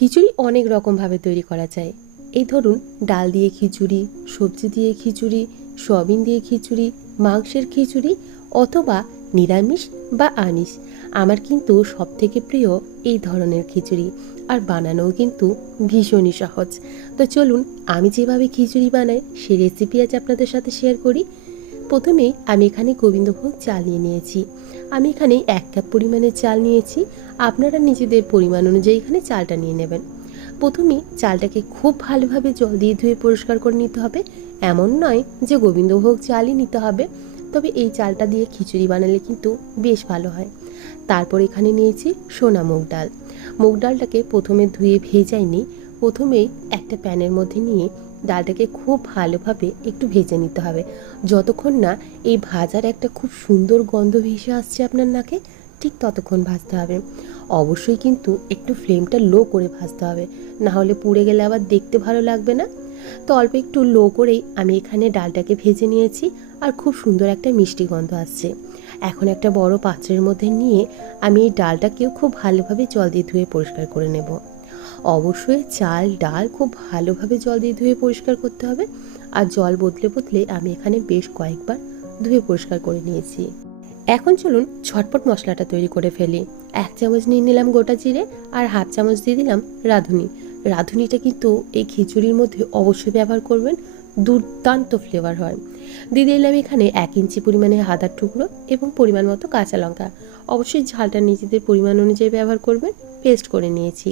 খিচুড়ি অনেক রকমভাবে তৈরি করা যায়। এই ধরুন, ডাল দিয়ে খিচুড়ি, সবজি দিয়ে খিচুড়ি, সয়াবিন দিয়ে খিচুড়ি, মাংসের খিচুড়ি, অথবা নিরামিষ বা আমিষ। আমার কিন্তু সবথেকে প্রিয় এই ধরনের খিচুড়ি, আর বানানোও কিন্তু ভীষণই সহজ। তো চলুন, আমি যেভাবে খিচুড়ি বানাই সেই রেসিপি আজ আপনাদের সাথে শেয়ার করি। প্রথমেই আমি এখানে গোবিন্দভোগ চাল নিয়েছি। আমি এখানে 1 কাপ পরিমাণে চাল নিয়েছি। আপনারা নিজেদের পরিমাণ অনুযায়ী এখানে চালটা নিয়ে নেবেন। প্রথমেই চালটাকে খুব ভালোভাবে জল দিয়ে ধুয়ে পরিষ্কার করে নিতে হবে। এমন নয় যে গোবিন্দভোগ চালই নিতে হবে, তবে এই চালটা দিয়ে খিচুড়ি বানালে কিন্তু বেশ ভালো হয়। তারপর এখানে নিয়েছি সোনা মুগ ডাল। মুগ ডালটাকে প্রথমে ধুয়ে ভেজাইনি, প্রথমেই একটা প্যানের মধ্যে নিয়ে ডালটাকে খুব ভালোভাবে একটু ভেজে নিতে হবে। যতক্ষণ না এই ভাজার একটা খুব সুন্দর গন্ধ ভেসে আসছে আপনার নাকে, ঠিক ততক্ষণ ভাজতে হবে। অবশ্যই কিন্তু একটু ফ্লেমটা লো করে ভাজতে হবে, না হলে পুড়ে গেলে আবার দেখতে ভালো লাগবে না। তো অল্প একটু লো করেই আমি এখানে ডালটাকে ভেজে নিয়েছি, আর খুব সুন্দর একটা মিষ্টি গন্ধ আসছে। এখন একটা বড় পাত্রের মধ্যে নিয়ে আমি এই ডালটাকেও খুব ভালোভাবে জল দিয়ে ধুয়ে পরিষ্কার করে নেব। অবশ্যই চাল ডাল খুব ভালোভাবে জল দিয়ে ধুয়ে পরিষ্কার করতে হবে, আর জল বদলে বদলে আমি এখানে বেশ কয়েকবার ধুয়ে পরিষ্কার করে নিয়েছি। এখন চলুন ঝটপট মশলাটা তৈরি করে ফেলি। 1 চামচ নিয়ে নিলাম গোটা জিরে, আর 1/2 চামচ দিয়ে দিলাম রাঁধুনি। রাঁধুনিটা কিন্তু এই খিচুড়ির মধ্যে অবশ্যই ব্যবহার করবেন, দুর্দান্ত ফ্লেভার হয়। দিয়ে দিলাম এখানে 1 ইঞ্চি পরিমাণে আদার টুকরো এবং পরিমাণ মতো কাঁচা লঙ্কা। অবশ্যই ঝালটা নিজেদের পরিমাণ অনুযায়ী ব্যবহার করবেন। পেস্ট করে নিয়েছি।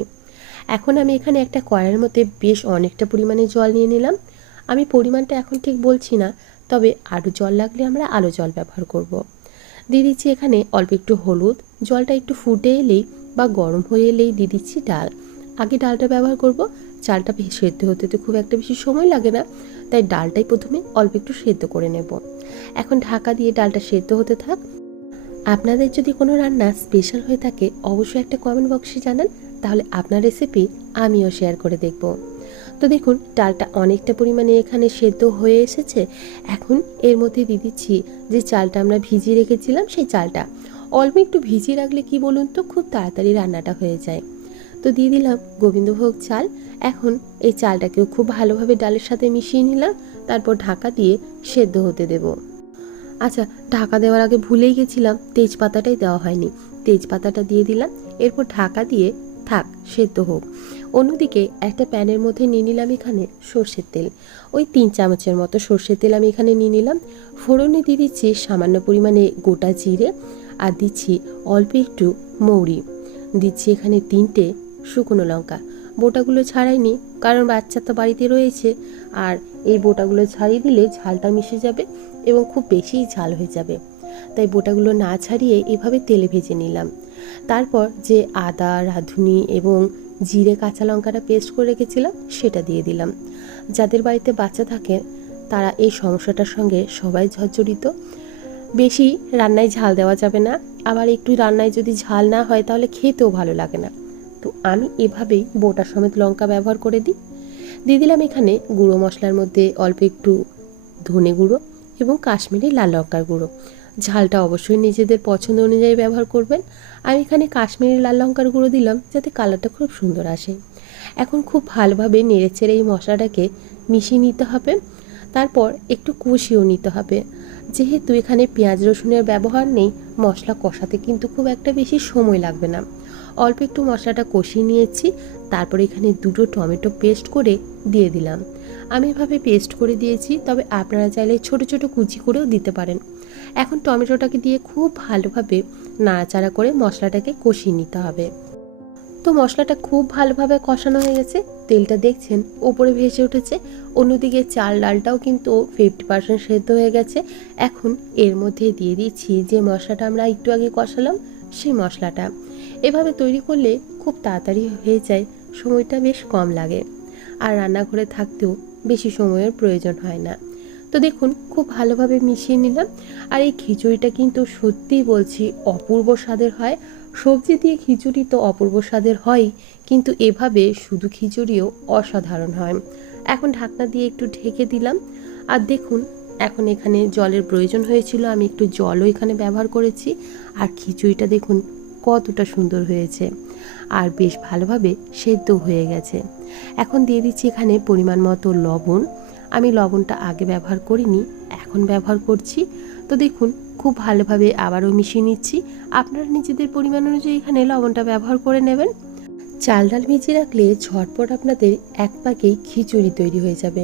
এখন আমি এখানে একটা কড়াইয়ের মধ্যে বেশ অনেকটা পরিমাণে জল নিয়ে নিলাম। আমি পরিমাণটা এখন ঠিক বলছি না, তবে আরও জল লাগলে আমরা আরও জল ব্যবহার করব। দিয়ে দিচ্ছি এখানে অল্প একটু হলুদ। জলটা একটু ফুটে এলেই বা গরম হয়ে এলেই দিয়ে দিচ্ছি ডাল। আগে ডালটা ব্যবহার করব। চালটা সেদ্ধ হতে তো খুব একটা বেশি সময় লাগে না, তাই ডালটাই প্রথমে অল্প একটু সেদ্ধ করে নেব। এখন ঢাকা দিয়ে ডালটা সেদ্ধ হতে থাক। আপনাদের যদি কোনো রান্না স্পেশাল হয়ে থাকে অবশ্যই একটা কমেন্ট বক্সে জানান, তাহলে আপনার রেসিপি আমিও শেয়ার করে দেখব। তো দেখুন, ডালটা অনেকটা পরিমাণে এখানে সেদ্ধ হয়ে এসেছে। এখন এর মধ্যে দিয়ে দিচ্ছি যে চালটা আমরা ভিজিয়ে রেখেছিলাম, সেই চালটা অল্প একটু ভিজিয়ে রাখলে কি বলুন তো, খুব তাড়াতাড়ি রান্নাটা হয়ে যায়। তো দিয়ে দিলাম গোবিন্দভোগ চাল। এখন এই চালটাকেও খুব ভালোভাবে ডালের সাথে মিশিয়ে নিলাম, তারপর ঢাকা দিয়ে সেদ্ধ হতে দেব। আচ্ছা, ঢাকা দেওয়ার আগে ভুলেই গেছিলাম, তেজপাতাটাই দেওয়া হয়নি। তেজপাতাটা দিয়ে দিলাম, এরপর ঢাকা দিয়ে থাক সেদ্ধ হোক। অন্যদিকে একটা প্যানের মধ্যে নিয়ে নিলাম এখানে সর্ষের তেল। ওই 3 চামচের মতো সর্ষের তেল আমি এখানে নিয়ে নিলাম। ফোড়নে দিয়ে দিচ্ছি সামান্য পরিমাণে গোটা জিরে, আর দিচ্ছি অল্প একটু মৌরি, দিচ্ছি এখানে 3টে শুকনো লঙ্কা। বোটাগুলো ছাড়াইনি, কারণ বাচ্চা তো বাড়িতে রয়েছে, আর এই বোটাগুলো ছাড়িয়ে দিলে ঝালটা মিশে যাবে এবং খুব বেশি ঝাল হয়ে যাবে। তাই বোটাগুলো না ছাড়িয়ে এভাবে তেলে ভেজে নিলাম। তারপর যে আদা রাঁধুনি এবং জিরে কাঁচা লঙ্কাটা পেস্ট করে রেখেছিলাম সেটা দিয়ে দিলাম। যাদের বাড়িতে বাচ্চা থাকে তারা এই সমস্যাটার সঙ্গে সবাই জর্জরিত। বেশি রান্নায় ঝাল দেওয়া যাবে না, আবার একটু রান্নায় যদি ঝাল না হয় তাহলে খেতেও ভালো লাগে না। তো আমি এভাবেই বোটা সমেত লঙ্কা ব্যবহার করে দিই। দিয়ে দিলাম এখানে গুঁড়ো মশলার মধ্যে অল্প একটু ধনে গুঁড়ো এবং কাশ্মীরি লাল লঙ্কার গুঁড়ো। ঝালটা অবশ্যই নিজেদের পছন্দ অনুযায়ী ব্যবহার করবেন। আমি এখানে কাশ্মীরি লাল লঙ্কার গুঁড়ো দিলাম যাতে কালারটা খুব সুন্দর আসে। এখন খুব ভালোভাবে নেড়েচেড়ে এই মশলাটাকে মিশিয়ে নিতে হবে, তারপর একটু কষিয়েও নিতে হবে। যেহেতু এখানে পেঁয়াজ রসুনের ব্যবহার নেই, মশলা কষাতে কিন্তু খুব একটা বেশি সময় লাগবে না। অল্প একটু মশলাটা কষিয়ে নিয়েছি, তারপর এখানে 2টো টমেটো পেস্ট করে দিয়ে দিলাম। আমি এভাবে পেস্ট করে দিয়েছি, তবে আপনারা চাইলে ছোট ছোট কুচি করেও দিতে পারেন। এখন টমেটোটাকে দিয়ে খুব ভালোভাবে নাড়াচাড়া করে মশলাটাকে কষিয়ে নিতে হবে। তো মশলাটা খুব ভালোভাবে কষানো হয়ে গেছে, তেলটা দেখছেন ওপরে ভেসে উঠেছে। অন্যদিকে চাল ডালটাও কিন্তু 50% সেদ্ধ হয়ে গেছে। এখন এর মধ্যে দিয়ে দিচ্ছি যে মশলাটা আমরা একটু আগে কষালাম, সেই মশলাটা। এভাবে তৈরি করলে খুব তাড়াতাড়ি হয়ে যায়, সময়টা বেশ কম লাগে, আর রান্নাঘরে থাকতেও বেশি সময়ের প্রয়োজন হয় না। তো দেখুন, খুব ভালোভাবে মিশিয়ে নিলাম। আর এই খিচুড়িটা কিন্তু সত্যিই বলছি অপূর্ব স্বাদের হয়। সবজি দিয়ে খিচুড়ি তো অপূর্ব স্বাদের হয়ই, কিন্তু এভাবে শুধু খিচুড়িও অসাধারণ হয়। এখন ঢাকনা দিয়ে একটু ঢেকে দিলাম। আর দেখুন, এখন এখানে জলের প্রয়োজন হয়েছিল, আমি একটু জলও এখানে ব্যবহার করেছি। আর খিচুড়িটা দেখুন কতটা সুন্দর হয়েছে। আর বেশ ভালোভাবে সেদ্ধ হয়ে গেছে। এখন দিয়ে দিচ্ছি এখানে পরিমাণ মতো লবণ। আমি লবণটা আগে ব্যবহার করিনি, এখন ব্যবহার করছি। তো দেখুন খুব ভালোভাবে আবারও মিশিয়ে নিচ্ছি। আপনারা নিজেদের পরিমাণ অনুযায়ী এখানে লবণটা ব্যবহার করে নেবেন। চাল ডাল ভিজিয়ে রাখলে ঝটপট আপনাদের এক পাকেই খিচুড়ি তৈরি হয়ে যাবে।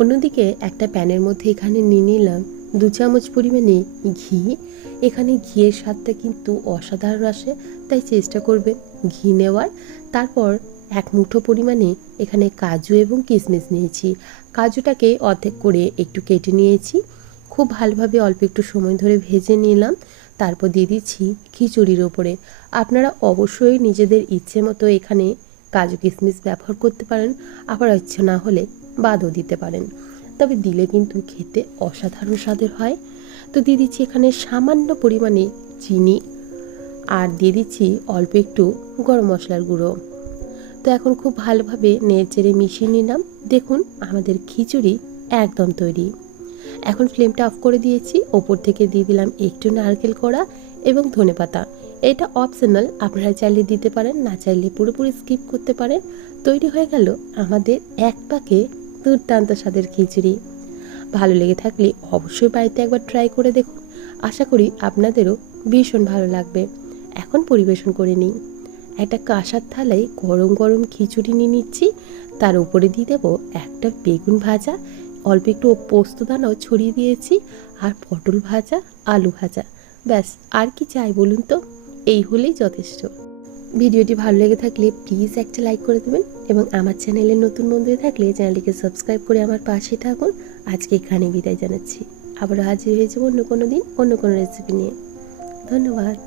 অন্যদিকে একটা প্যানের মধ্যে এখানে নিয়ে নিলাম 2 চামচ পরিমাণে ঘি। এখানে ঘিয়ের স্বাদটা কিন্তু অসাধারণ আসে, তাই চেষ্টা করবেন ঘি নেওয়ার। তারপর 1 মুঠো পরিমাণে এখানে কাজু এবং কিশমিশ নিয়েছি। কাজুটাকে অর্ধেক করে একটু কেটে নিয়েছি। খুব ভালোভাবে অল্প একটু সময় ধরে ভেজে নিলাম। তারপর দিয়ে দিচ্ছি খিচুড়ির ওপরে। আপনারা অবশ্যই নিজেদের ইচ্ছে মতো এখানে কাজু কিশমিশ ব্যবহার করতে পারেন, আবার ইচ্ছে না হলে বাদও দিতে পারেন, তবে দিলে কিন্তু খেতে অসাধারণ স্বাদের হয়। তো দিয়ে দিচ্ছি এখানে সামান্য পরিমাণে চিনি, আর দিয়ে দিচ্ছি অল্প একটু গরম মশলার গুঁড়ো। তো এখন খুব ভালোভাবে নেড়েচেড়ে মিশিয়ে নিলাম। দেখুন আমাদের খিচুড়ি একদম তৈরি। এখন ফ্লেমটা অফ করে দিয়েছি। ওপর থেকে দিয়ে দিলাম একটু নারকেল কোড়া এবং ধনেপাতা। এটা অপশনাল, আপনারা চাইলে দিতে পারেন, না চাইলে পুরোপুরি স্কিপ করতে পারেন। তৈরি হয়ে গেল আমাদের এক পাকে দুর্দান্ত স্বাদের খিচুড়ি। ভালো লেগে থাকলে অবশ্যই বাড়িতে একবার ট্রাই করে দেখুন। আশা করি আপনাদেরও ভীষণ ভালো লাগবে। এখন পরিবেশন করে নিই। একটা কাঁসার থালায় গরম গরম খিচুড়ি নিয়ে নিচ্ছি। তার উপরে দিয়ে দেবো একটা বেগুন ভাজা, অল্প একটু পোস্তদানাও ছড়িয়ে দিয়েছি, আর পটল ভাজা, আলু ভাজা। ব্যাস আর কি চাই বলুন তো? এই হলেই যথেষ্ট। ভিডিওটি ভালো লেগে থাকলে প্লিজ একটা লাইক করে দেবেন, এবং আমার চ্যানেলে নতুন বন্ধু হয়ে থাকলে চ্যানেলটিকে সাবস্ক্রাইব করে আমার পাশে থাকুন। আজকে এখানে বিদায় জানাচ্ছি। আবারও হাজির হয়ে যাবো অন্য কোনো দিন অন্য কোনো রেসিপি নিয়ে। ধন্যবাদ।